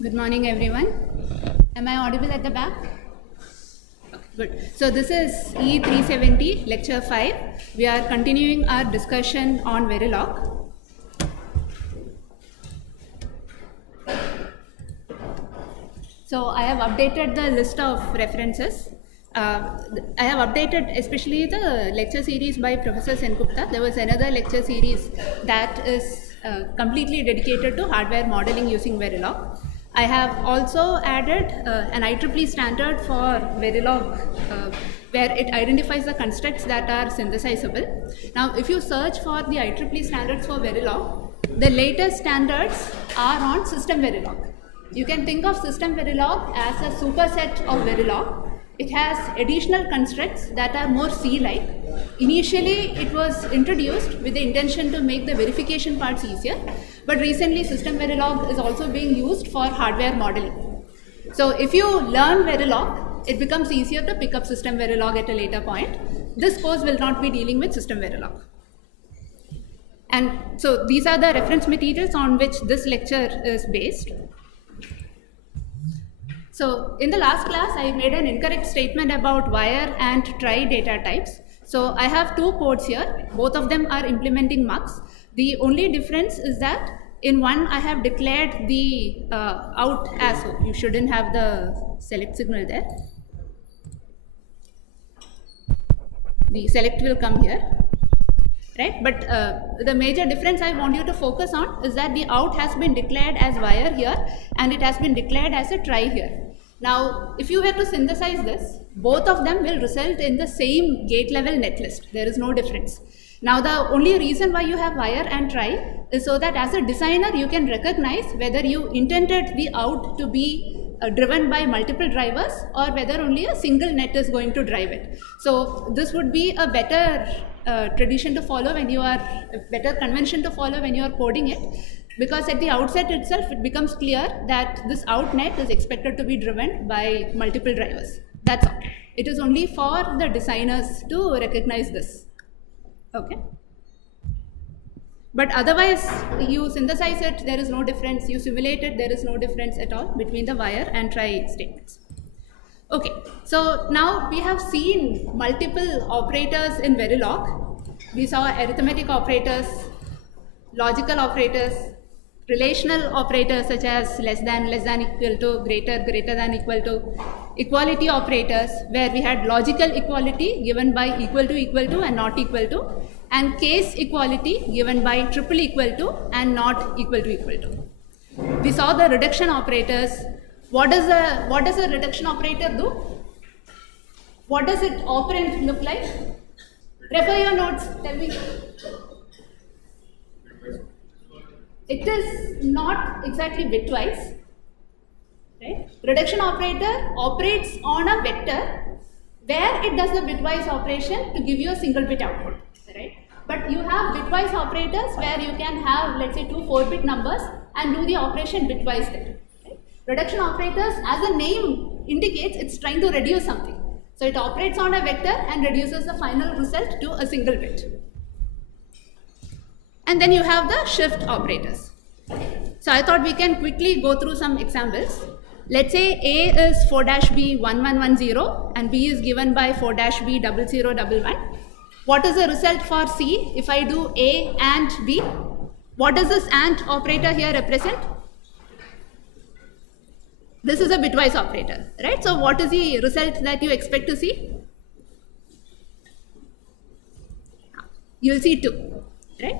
Good morning, everyone. Am I audible at the back? Okay, good. So this is E370, lecture 5. We are continuing our discussion on Verilog. So I have updated the list of references. I have updated especially the lecture series by Professor Sengupta. There was another lecture series that is completely dedicated to hardware modeling using Verilog. I have also added an IEEE standard for Verilog where it identifies the constructs that are synthesizable. Now, if you search for the IEEE standards for Verilog, the latest standards are on System Verilog. You can think of System Verilog as a superset of Verilog. It has additional constructs that are more C-like. Initially, it was introduced with the intention to make the verification parts easier, but recently System Verilog is also being used for hardware modeling. So if you learn Verilog, it becomes easier to pick up System Verilog at a later point. This course will not be dealing with System Verilog. And so these are the reference materials on which this lecture is based. So in the last class, I made an incorrect statement about wire and trie data types. So I have two codes here. Both of them are implementing mux. The only difference is that in one, I have declared the out as so. You shouldn't have the select signal there. The select will come here, right? But the major difference I want you to focus on is that the out has been declared as wire here and it has been declared as a trie here. Now, if you were to synthesize this, both of them will result in the same gate level netlist. There is no difference. Now, the only reason why you have wire and trie is so that as a designer, you can recognize whether you intended the out to be driven by multiple drivers or whether only a single net is going to drive it. So this would be a better tradition to follow when you are, a better convention to follow when you are coding it. Because at the outset itself, it becomes clear that this out net is expected to be driven by multiple drivers. That's all. It is only for the designers to recognize this. Okay. But otherwise, you synthesize it, there is no difference. You simulate it, there is no difference at all between the wire and trie statements. Okay. So now we have seen multiple operators in Verilog. We saw arithmetic operators, logical operators, relational operators such as less than, equal to, greater, greater than, equal to, equality operators where we had logical equality given by equal to and not equal to, and case equality given by triple equal to and not equal to. We saw the reduction operators. What does a reduction operator do? What does its operand look like? Refer your notes, tell me. It is not exactly bitwise, right? Reduction operator operates on a vector where it does the bitwise operation to give you a single bit output, right? But you have bitwise operators where you can have, let's say, two 4-bit numbers and do the operation bitwise there. Right? Reduction operators, as the name indicates, it's trying to reduce something. So it operates on a vector and reduces the final result to a single bit. And then you have the shift operators. So I thought we can quickly go through some examples. Let's say A is 4-B1110 and B is given by 4-B0011. What is the result for C if I do A and B? What does this AND operator here represent? This is a bitwise operator, right? So what is the result that you expect to see? You'll see 2, right?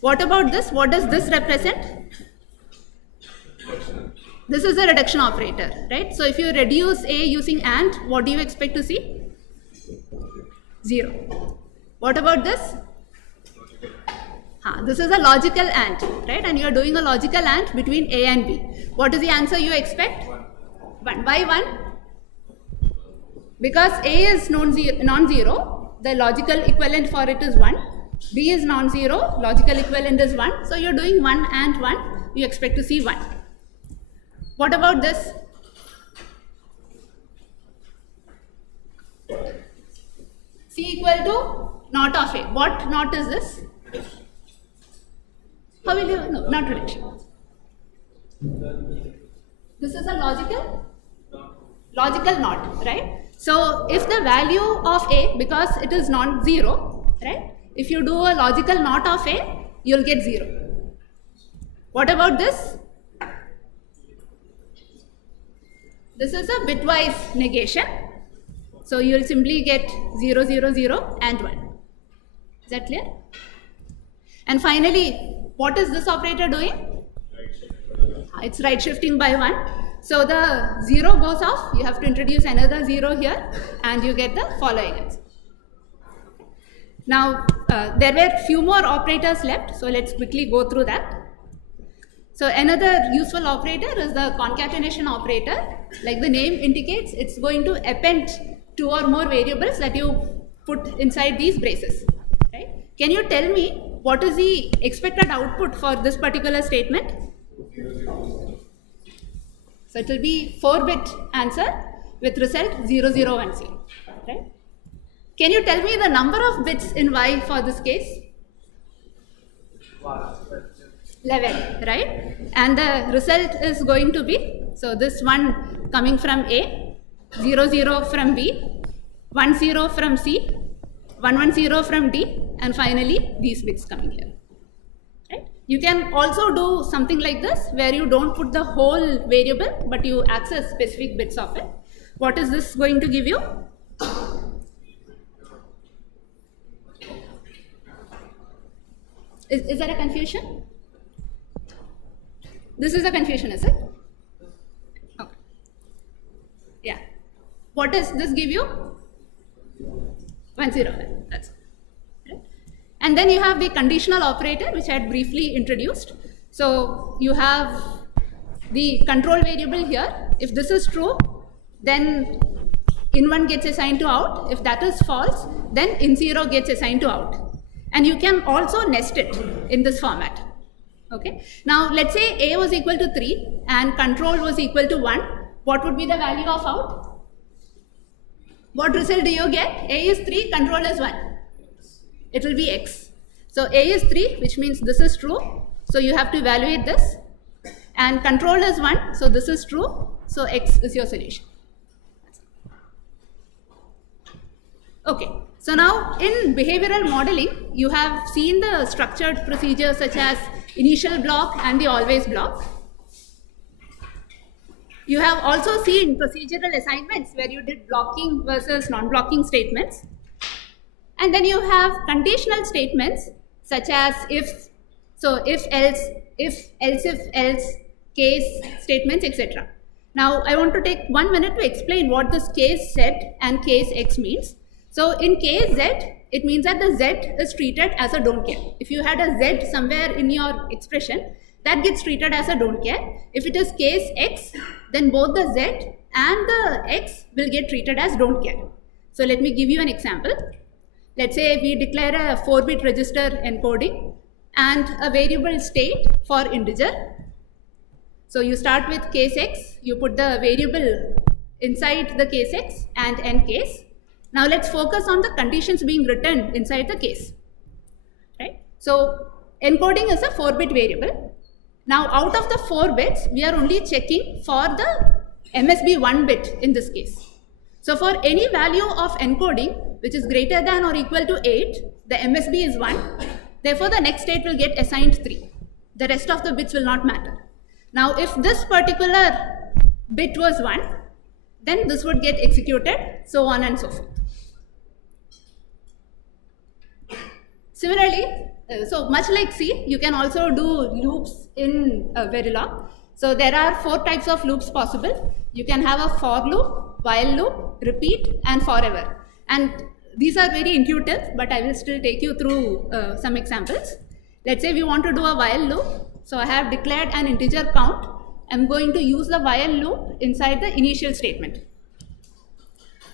What about this? What does this represent? This is a reduction operator, right? So if you reduce A using AND, what do you expect to see? 0. What about this? This is a logical AND, right? And you are doing a logical AND between A and B. What is the answer you expect? 1. Why 1? Because A is non-zero, the logical equivalent for it is 1. B is non-zero, logical equivalent is 1. So you're doing 1 and 1, you expect to see 1. What about this? C equal to not of A. What not is this? How will you? No, not reduction. This is a logical NOT, right? So if the value of A, because it is not 0, right? If you do a logical NOT of A, you'll get 0. What about this? This is a bitwise negation. So you'll simply get 0, 0, 0 and 1. Is that clear? And finally, what is this operator doing? It's right shifting by 1. So the 0 goes off, you have to introduce another 0 here and you get the following answer. Now, there were few more operators left, so let's quickly go through that. So another useful operator is the concatenation operator. Like the name indicates, it's going to append 2 or more variables that you put inside these braces. Right? Can you tell me what is the expected output for this particular statement? So it will be 4-bit answer with result 0, 0, 1, 0. Right? Can you tell me the number of bits in Y for this case? 11, right? And the result is going to be, so this one coming from A, 0, 0 from B, 1, 0 from C, 1, 1, 0 from D, and finally these bits coming here. Right? You can also do something like this where you don't put the whole variable but you access specific bits of it. What is this going to give you? Is there a confusion? This is a confusion, is it? Okay. Yeah. What does this give you? 1, 0, 1. That's it. Right? And then you have the conditional operator, which I had briefly introduced. So you have the control variable here. If this is true, then in1 gets assigned to out. If that is false, then in0 gets assigned to out. And you can also nest it in this format. Okay. Now let's say A was equal to 3 and control was equal to 1. What would be the value of out? What result do you get? A is 3, control is 1. It will be X. So A is 3, which means this is true. So you have to evaluate this. And control is 1, so this is true. So X is your solution. Okay. So now in behavioral modeling, you have seen the structured procedures such as initial block and the always block. You have also seen procedural assignments where you did blocking versus non-blocking statements. And then you have conditional statements such as if, so if else, if else, case statements, etc. Now I want to take 1 minute to explain what this case Z and case X means. So in case Z, it means that the Z is treated as a don't care. If you had a Z somewhere in your expression, that gets treated as a don't care. If it is case X, then both the Z and the X will get treated as don't care. So let me give you an example. Let's say we declare a 4-bit register encoding and a variable state for integer. So you start with case X, you put the variable inside the case X and end case. Now let's focus on the conditions being written inside the case. Right? So encoding is a 4-bit variable. Now out of the 4 bits, we are only checking for the MSB 1 bit in this case. So for any value of encoding which is greater than or equal to 8, the MSB is 1. Therefore the next state will get assigned 3. The rest of the bits will not matter. Now if this particular bit was 1, then this would get executed, so on and so forth. Similarly, so much like C, you can also do loops in Verilog. So there are 4 types of loops possible. You can have a for loop, while loop, repeat, and forever. And these are very intuitive, but I will still take you through some examples. Let's say we want to do a while loop. So I have declared an integer count. I'm going to use the while loop inside the initial statement.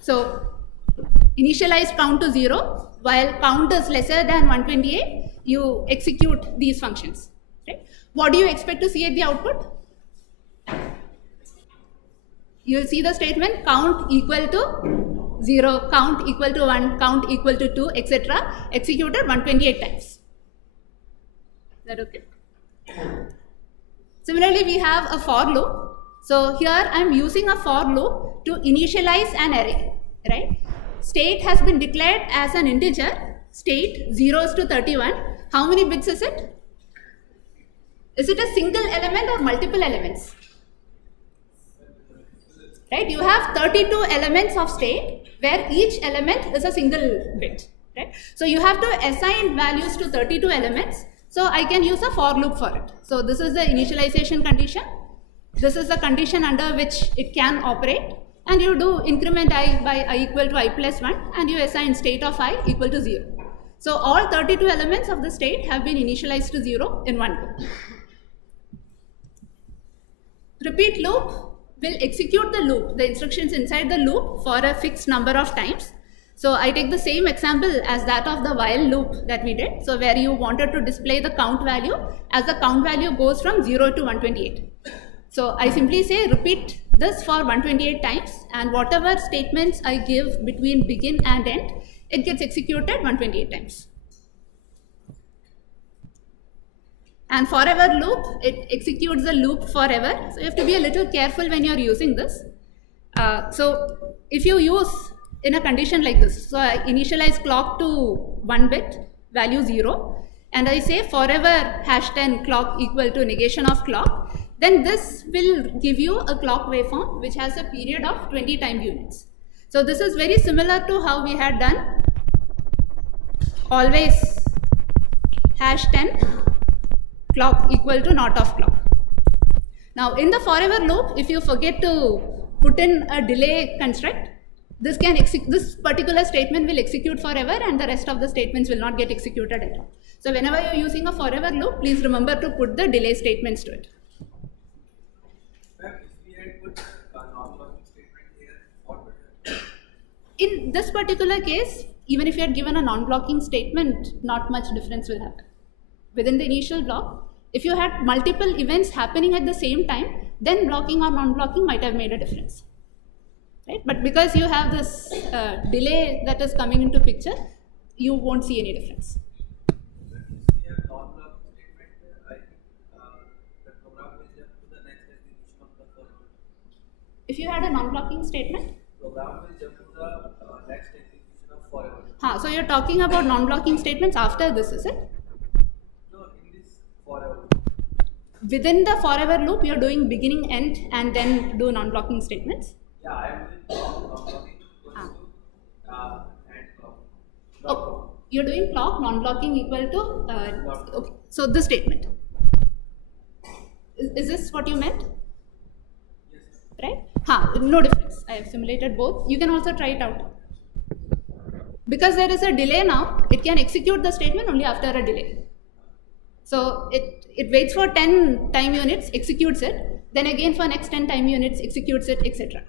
So initialize count to 0. While count is lesser than 128, you execute these functions. Right? What do you expect to see at the output? You will see the statement count equal to 0, count equal to 1, count equal to 2, etc. executed 128 times. Is that okay? Similarly, we have a for loop. So here I am using a for loop to initialize an array, right? State has been declared as an integer, state 0s to 31. How many bits is it? Is it a single element or multiple elements? Right, you have 32 elements of state where each element is a single bit, right? So you have to assign values to 32 elements. So I can use a for loop for it. So this is the initialization condition. This is the condition under which it can operate. And you do increment I by I equal to I plus 1 and you assign state of I equal to 0. So all 32 elements of the state have been initialized to 0 in one go. Repeat loop will execute the loop, the instructions inside the loop for a fixed number of times. So I take the same example as that of the while loop that we did. So where you wanted to display the count value as the count value goes from 0 to 128. So I simply say repeat this for 128 times and whatever statements I give between begin and end, it gets executed 128 times. And forever loop, it executes the loop forever. So you have to be a little careful when you are using this. So if you use in a condition like this, so I initialize clock to 1 bit, value 0, and I say forever #10 clock equal to negation of clock, then this will give you a clock waveform which has a period of 20 time units. So this is very similar to how we had done always #10 clock equal to not of clock. Now in the forever loop, if you forget to put in a delay construct, this particular statement will execute forever and the rest of the statements will not get executed at all. So whenever you're using a forever loop, please remember to put the delay statements to it. In this particular case, even if you had given a non-blocking statement, not much difference will happen. Within the initial block, if you had multiple events happening at the same time, then blocking or non-blocking might have made a difference. Right? But because you have this delay that is coming into picture, you won't see any difference. If you had a non-blocking statement, program will jump to the next execution of forever. So you're talking about non-blocking statements after this, is it? No, in this forever. Within the forever loop, you're doing beginning, end, and then do non-blocking statements? Yeah, I am doing non-blocking and clock. Oh, you're doing clock, non-blocking equal to, okay, so this statement. Is this what you meant? Yes. Right? No difference. I have simulated both. You can also try it out. Because there is a delay now, it can execute the statement only after a delay. So it waits for 10 time units, executes it, then again for next 10 time units, executes it, etc.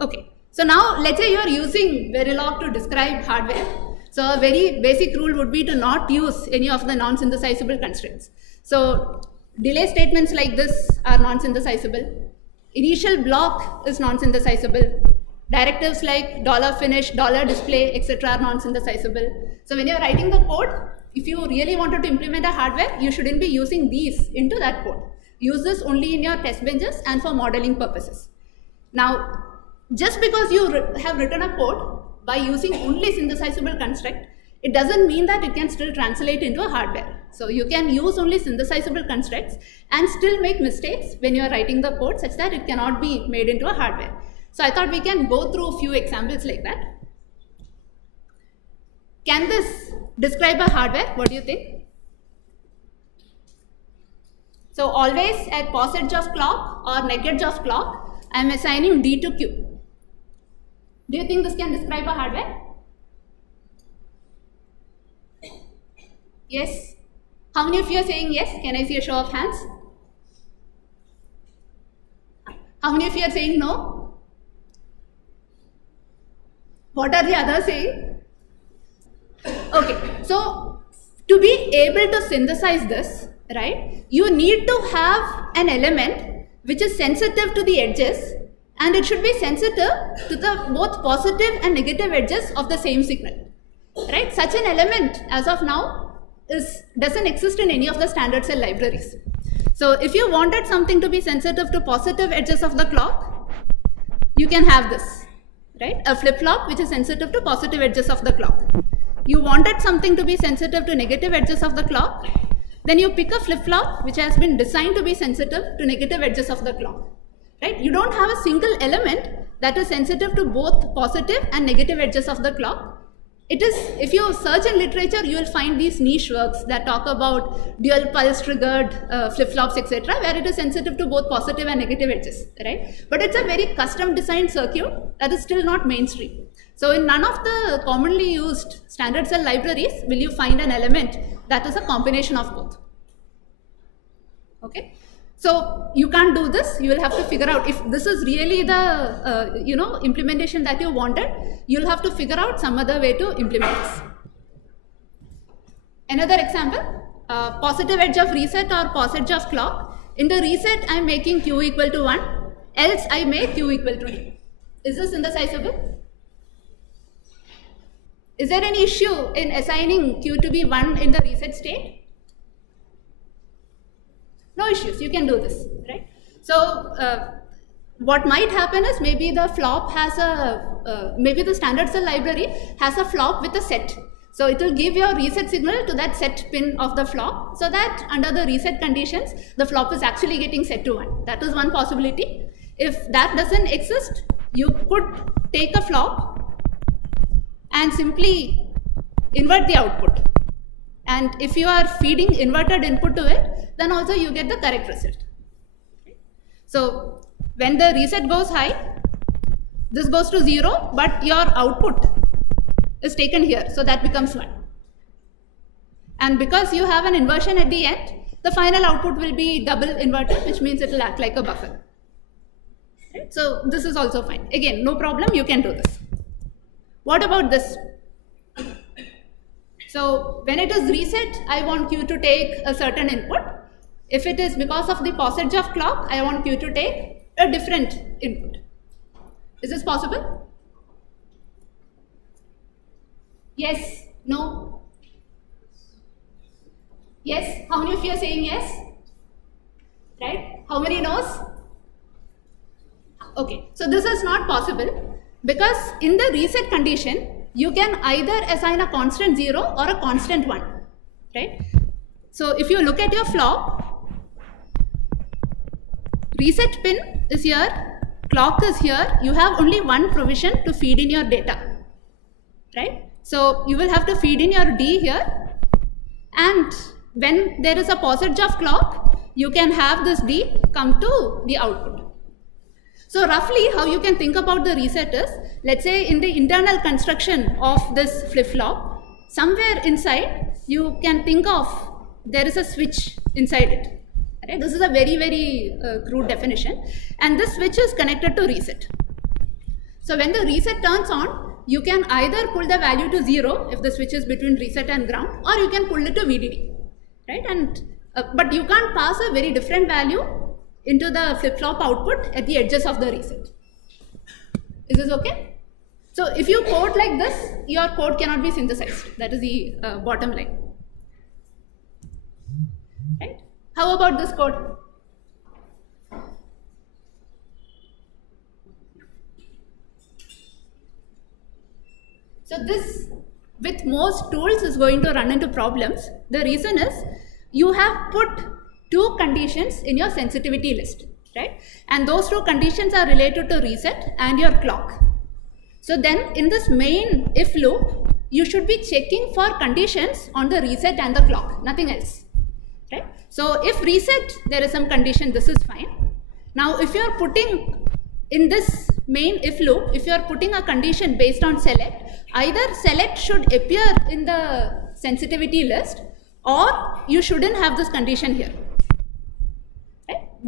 Okay, so now let's say you are using Verilog to describe hardware. So a very basic rule would be to not use any of the non-synthesizable constraints. So delay statements like this are non-synthesizable. Initial block is non-synthesizable. Directives like $finish, $display, etc. are non-synthesizable. So when you're writing the code, if you really wanted to implement a hardware, you shouldn't be using these into that code. Use this only in your test benches and for modeling purposes. Now, just because you have written a code by using only synthesizable construct, it doesn't mean that it can still translate into a hardware. So you can use only synthesizable constructs and still make mistakes when you are writing the code such that it cannot be made into a hardware. So I thought we can go through a few examples like that. Can this describe a hardware? What do you think? So always at pos edge of clock or neg edge of clock, I am assigning D to Q. Do you think this can describe a hardware? Yes? How many of you are saying yes? Can I see a show of hands? How many of you are saying no? What are the others saying? Okay, so to be able to synthesize this, right, you need to have an element which is sensitive to the edges, and it should be sensitive to the both positive and negative edges of the same signal, right? Such an element as of now doesn't exist in any of the standard cell libraries. So if you wanted something to be sensitive to positive edges of the clock, you can have this, right? A flip-flop which is sensitive to positive edges of the clock. You wanted something to be sensitive to negative edges of the clock, then you pick a flip-flop which has been designed to be sensitive to negative edges of the clock, right? You don't have a single element that is sensitive to both positive and negative edges of the clock. It is, if you search in literature, you will find these niche works that talk about dual pulse triggered flip-flops, etc., where it is sensitive to both positive and negative edges, right? But it's a very custom designed circuit that is still not mainstream. So in none of the commonly used standard cell libraries will you find an element that is a combination of both. Okay? So you can't do this. You will have to figure out if this is really the implementation that you wanted. You'll have to figure out some other way to implement this. Another example, positive edge of reset or pos edge of clock. In the reset, I'm making q equal to 1. Else I make q equal to 2. Is this synthesizable? Is there any issue in assigning q to be 1 in the reset state? No issues, you can do this, right? So what might happen is maybe the flop has maybe the standard cell library has a flop with a set. So it will give your reset signal to that set pin of the flop, so that under the reset conditions, the flop is actually getting set to 1. That is one possibility. If that doesn't exist, you could take a flop and simply invert the output. And if you are feeding inverted input to it, then also you get the correct result. So when the reset goes high, this goes to 0, but your output is taken here, so that becomes 1. And because you have an inversion at the end, the final output will be double inverted, which means it will act like a buffer. Right? So this is also fine. Again, no problem, you can do this. What about this? So when it is reset, I want Q to take a certain input. If it is because of the pos edge of clock, I want Q to take a different input. Is this possible? Yes? No? Yes? How many of you are saying yes? Right? How many no's? Okay, so this is not possible because in the reset condition, you can either assign a constant 0 or a constant 1, right? So if you look at your flop, reset pin is here, clock is here, you have only one provision to feed in your data, right? So you will have to feed in your D here, and when there is a pos edge of clock, you can have this D come to the output. So roughly how you can think about the reset is, let's say in the internal construction of this flip-flop, somewhere inside you can think of there is a switch inside it. Right? This is a very, very crude definition, and this switch is connected to reset. So when the reset turns on, you can either pull the value to 0 if the switch is between reset and ground, or you can pull it to VDD. Right? And but you can't pass a very different value into the flip-flop output at the edges of the reset. Is this okay? So if you code like this, your code cannot be synthesized. That is the bottom line. Right? How about this code? So this, with most tools, is going to run into problems. The reason is you have put two conditions in your sensitivity list, right? And those two conditions are related to reset and your clock. So then in this main if loop, you should be checking for conditions on the reset and the clock, nothing else, right? So if reset, there is some condition, this is fine. Now if you are putting in this main if loop, if you are putting a condition based on select, either select should appear in the sensitivity list, or you shouldn't have this condition here.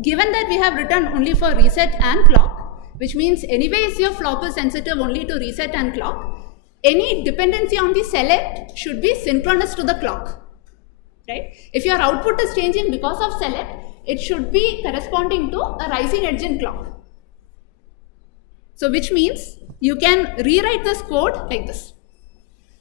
Given that we have written only for reset and clock, which means anyways your flop is sensitive only to reset and clock, any dependency on the select should be synchronous to the clock, right? If your output is changing because of select, it should be corresponding to a rising edge in clock. So which means you can rewrite this code like this.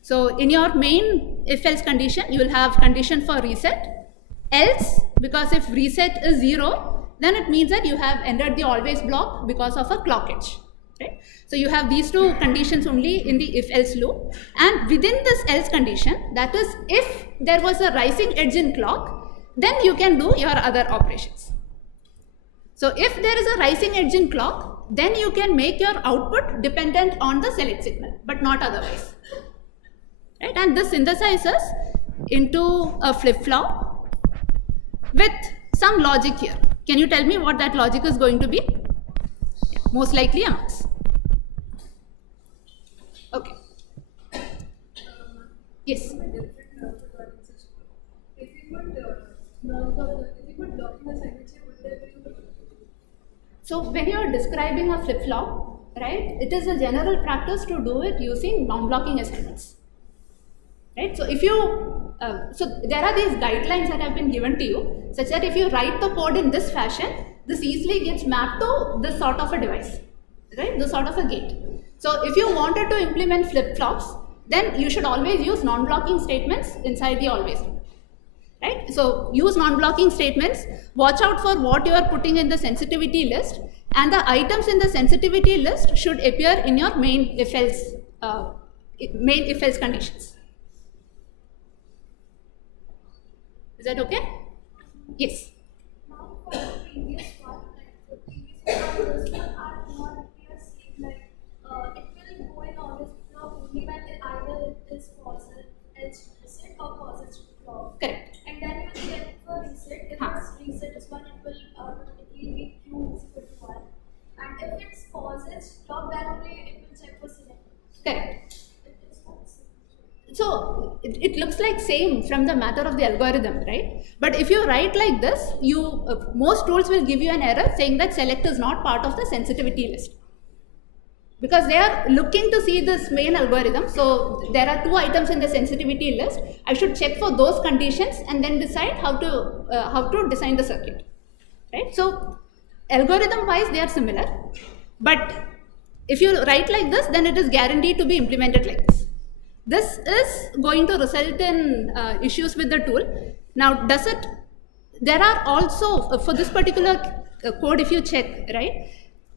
So in your main if else condition, you will have condition for reset, Else, because if reset is 0, then it means that you have entered the always block because of a clock edge. Right? So you have these two conditions only in the if-else loop, and within this else condition, that is if there was a rising edge in clock, then you can do your other operations. So if there is a rising edge in clock, then you can make your output dependent on the select signal, but not otherwise. Right? And this synthesizes into a flip-flop with some logic here. Can you tell me what that logic is going to be? Yeah, most likely a max. Okay. Yes. If you put blocking a signature, would there be? So when you are describing a flip-flop, right, it is a general practice to do it using non-blocking assignments. Right? So if you, so there are these guidelines that have been given to you, such that if you write the code in this fashion, this easily gets mapped to this sort of a device, right? This sort of a gate. So if you wanted to implement flip-flops, then you should always use non-blocking statements inside the always loop, right? So use non-blocking statements, watch out for what you are putting in the sensitivity list, and the items in the sensitivity list should appear in your main if-else conditions. Is that okay? Yes. Now for the previous one, the previous one are more saying like it will go in always flop only when either it is positive edge reset or positive flop. Correct. And then you will check for reset. If it's reset is 1, it will automatically be Q is equal to 1. And if it's positive flop, then only it will check for select. Correct. So it looks like same from the matter of the algorithm, right? But if you write like this, you most tools will give you an error saying that select is not part of the sensitivity list, because they are looking to see this main algorithm. So there are 2 items in the sensitivity list. I should check for those conditions and then decide how to design the circuit, right? So algorithm wise they are similar, but if you write like this, then it is guaranteed to be implemented like this. This is going to result in issues with the tool. Now, there are also, for this particular code, if you check, right,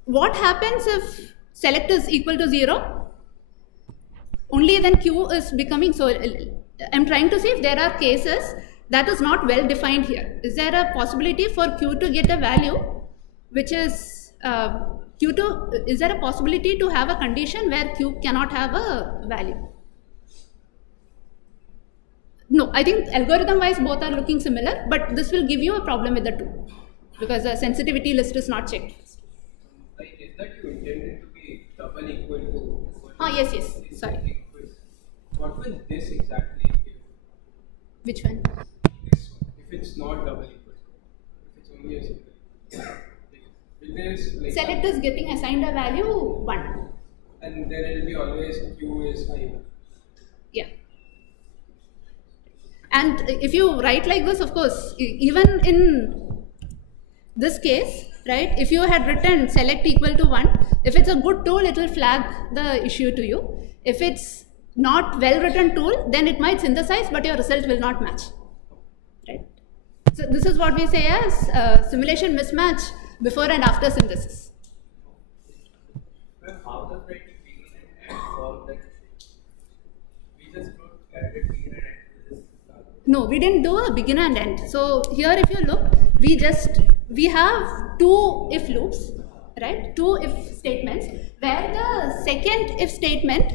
what happens if select is equal to 0? Only then Q is becoming, so I'm trying to see if there are cases that is not well defined here. Is there a possibility for Q to get a value which is, is there a possibility to have a condition where Q cannot have a value? No, I think algorithm wise both are looking similar, but this will give you a problem with the tool because the sensitivity list is not checked. Like, is that you intended to be double equal to? Yes, sorry. What will this exactly give? Which one? This one. If it's not double equal, if it's only a single. Will this, like, select is getting assigned a value 1. And then it will be always Q is high. Yeah. And if you write like this, of course, even in this case, right, if you had written select equal to 1, if it's a good tool, it will flag the issue to you. If it's not well written tool, then it might synthesize, but your result will not match, right? So this is what we say as simulation mismatch before and after synthesis. Well, how does that begin and solve that? We just don't added begin and end. No, we didn't do a begin and end. So here if you look, we have 2 if loops, right? 2 if statements where the second if statement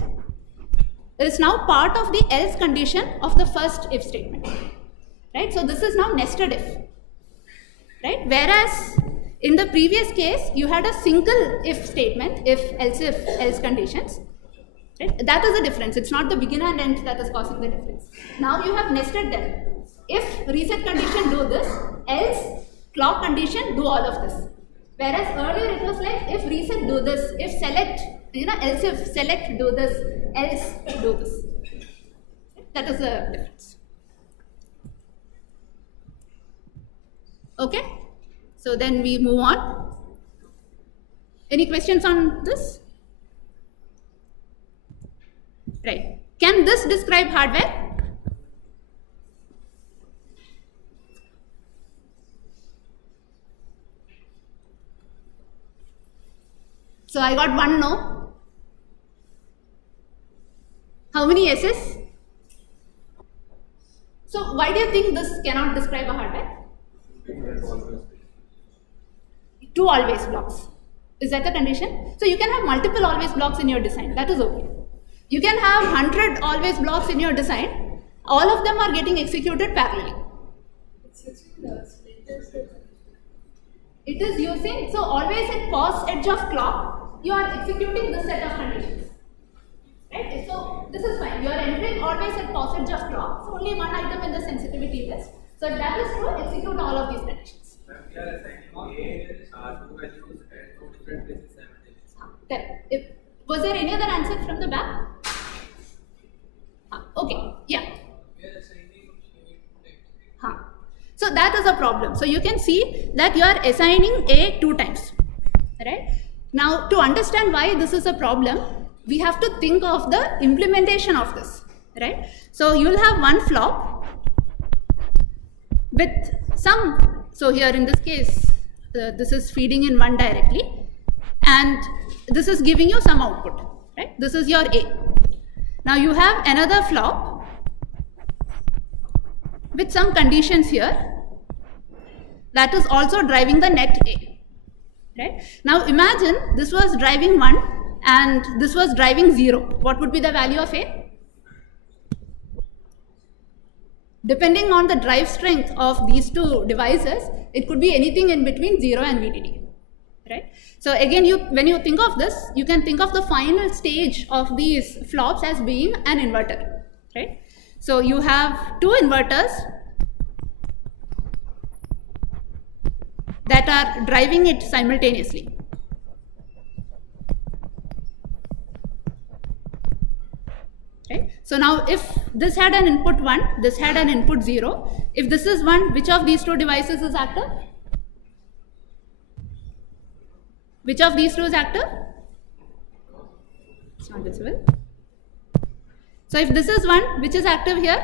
is now part of the else condition of the first if statement, right? So this is now nested if, right? Whereas in the previous case, you had a single if statement, if else conditions. Right? That is the difference. It's not the begin and end that is causing the difference. Now you have nested them. If reset condition do this, else clock condition do all of this. Whereas earlier it was like if reset do this, if select, else if select do this, else do this. That is the difference. Okay? So then we move on. Any questions on this? Right. Can this describe hardware? So I got 1 no. How many yeses? So why do you think this cannot describe a hardware? 2 always blocks. Is that the condition? So you can have multiple always blocks in your design. That is okay. You can have 100 always blocks in your design. All of them are getting executed parallelly. It is using, so always at pause edge of clock, you are executing this set of conditions. Right? So this is fine. You are entering always at pause edge of clock. So only one item in the sensitivity list. So that is to execute all of these conditions. We are assigning two values at 2 different places simultaneously. Then, was there any other answer from the back? Okay, yeah. We are assigning So that is a problem. So you can see that you are assigning A 2 times. Right? Now to understand why this is a problem, we have to think of the implementation of this. Right? So you will have one flop with some, so here in this case, this is feeding in 1 directly and this is giving you some output. Right? This is your A. Now you have another flop with some conditions here that is also driving the net A. Right? Now imagine this was driving 1 and this was driving 0. What would be the value of A? Depending on the drive strength of these 2 devices, it could be anything in between 0 and VDD. Right? So again, when you think of this, you can think of the final stage of these flops as being an inverter. Right? So you have 2 inverters that are driving it simultaneously. Right? So now if this had an input 1, this had an input 0, if this is 1, which of these 2 devices is active? Which of these 2 is active? It's not visible. So if this is 1, which is active here?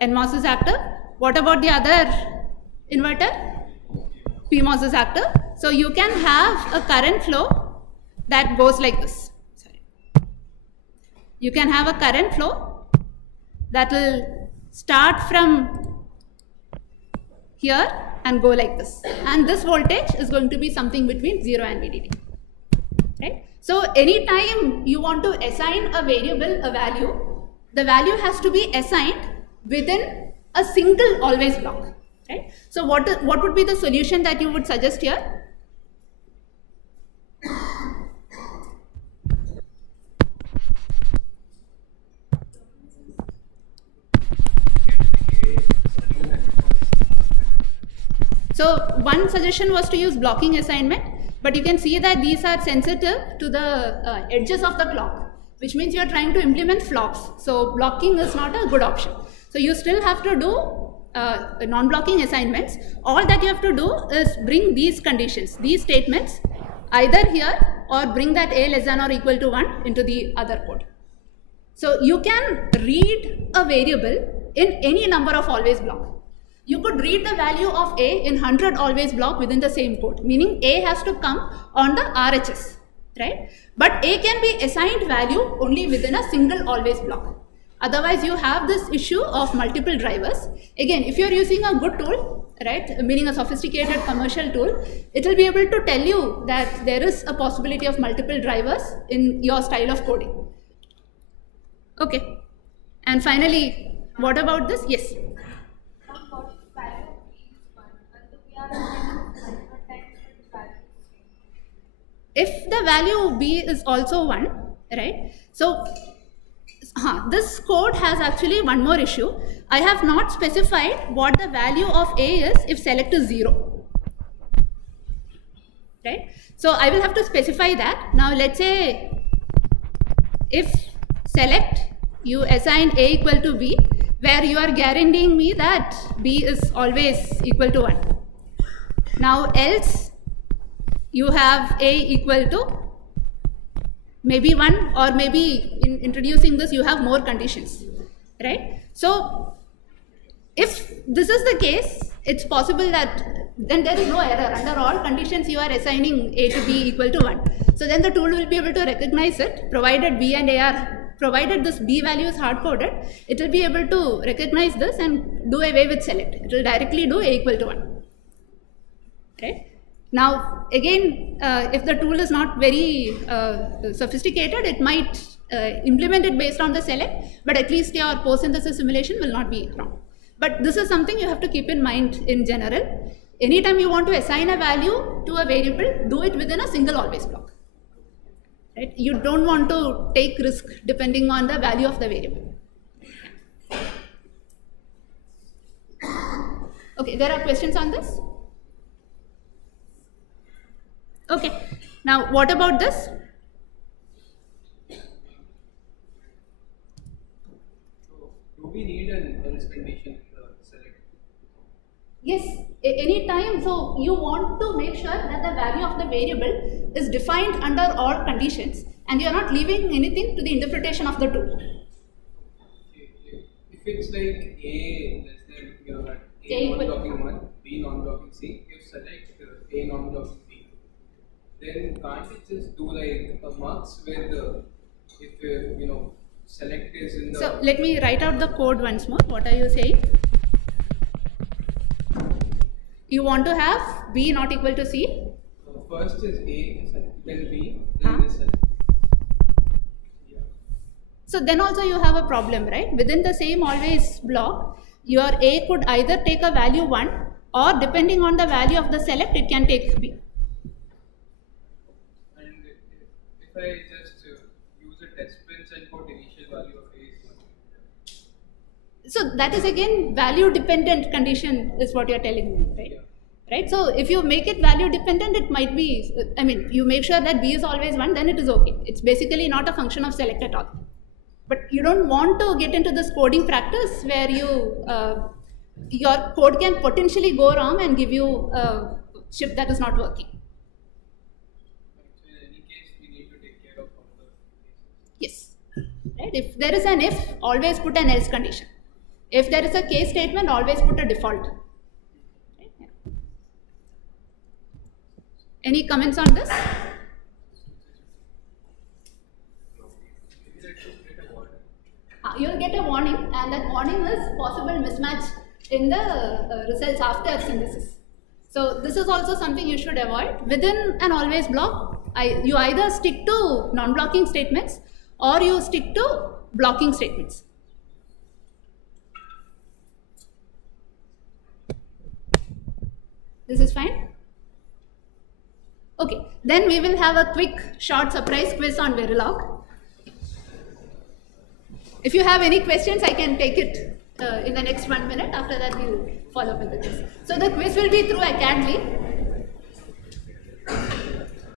NMOS is active. What about the other inverter? PMOS is active. So you can have a current flow that goes like this. You can have a current flow that will start from here and go like this. And this voltage is going to be something between 0 and VDD. Right? So anytime you want to assign a variable a value, the value has to be assigned within a single always block. Right? So what would be the solution that you would suggest here? So one suggestion was to use blocking assignment, but you can see that these are sensitive to the edges of the clock, which means you are trying to implement flops. So blocking is not a good option. So you still have to do non-blocking assignments. All that you have to do is bring these conditions, these statements, either here or bring that A less than or equal to 1 into the other code. So you can read a variable in any number of always block. You could read the value of A in 100 always block within the same code, meaning A has to come on the RHS, right? But A can be assigned value only within a single always block. Otherwise, you have this issue of multiple drivers. Again, if you're using a good tool, right, meaning a sophisticated commercial tool, it will be able to tell you that there is a possibility of multiple drivers in your style of coding. Okay. And finally, what about this? Yes. If the value B is also 1, right? So this code has actually one more issue. I have not specified what the value of A is if select is 0. Right? So I will have to specify that. Now let's say if select you assign A equal to B, where you are guaranteeing me that B is always equal to 1. Now else you have A equal to maybe 1, or maybe in introducing this you have more conditions, right? So if this is the case, it's possible that then there is no error. Under all conditions, you are assigning A to B equal to 1. So then the tool will be able to recognize it, provided B and A are, provided this B value is hard-coded, it will be able to recognize this and do away with select. It will directly do A equal to 1. Right? Now, again, if the tool is not very sophisticated, it might implement it based on the select, but at least your post-synthesis simulation will not be wrong. But this is something you have to keep in mind in general. Anytime you want to assign a value to a variable, do it within a single always block. Right? You don't want to take risk depending on the value of the variable. Okay, there are questions on this? Okay, now what about this? Do we need an else condition in the select? Yes, any time. So you want to make sure that the value of the variable is defined under all conditions and you are not leaving anything to the interpretation of the tool. If it's like A less than A non-blocking 1, B non-blocking C, you select A non-blocking B. Then can't it just do like a mux where the, if select is in the... So let me write out the code once more. What are you saying? You want to have B not equal to C? First is A, then B, then this select. Yeah. So then also you have a problem, right? Within the same always block, your A could either take a value 1 or depending on the value of the select, it can take B. And if I just use a test bench and put initial value of A is 1. So that is again value dependent condition is what you are telling me, right? Yeah. Right? So if you make it value dependent, it might be, I mean, you make sure that B is always 1, then it is okay. It's basically not a function of select at all. But you don't want to get into this coding practice where you, your code can potentially go wrong and give you a shift that is not working. So in any case, we need to take care of all the cases. Yes. Right? If there is an if, always put an else condition. If there is a case statement, always put a default. Right? Yeah. Any comments on this? You'll get a warning, and that warning is possible mismatch in the results after synthesis. So this is also something you should avoid. Within an always block, you either stick to non-blocking statements or you stick to blocking statements. This is fine? Okay, then we will have a quick short surprise quiz on Verilog. If you have any questions, I can take it in the next 1 minute. After that, we will follow up with the quiz. So the quiz will be through Academy.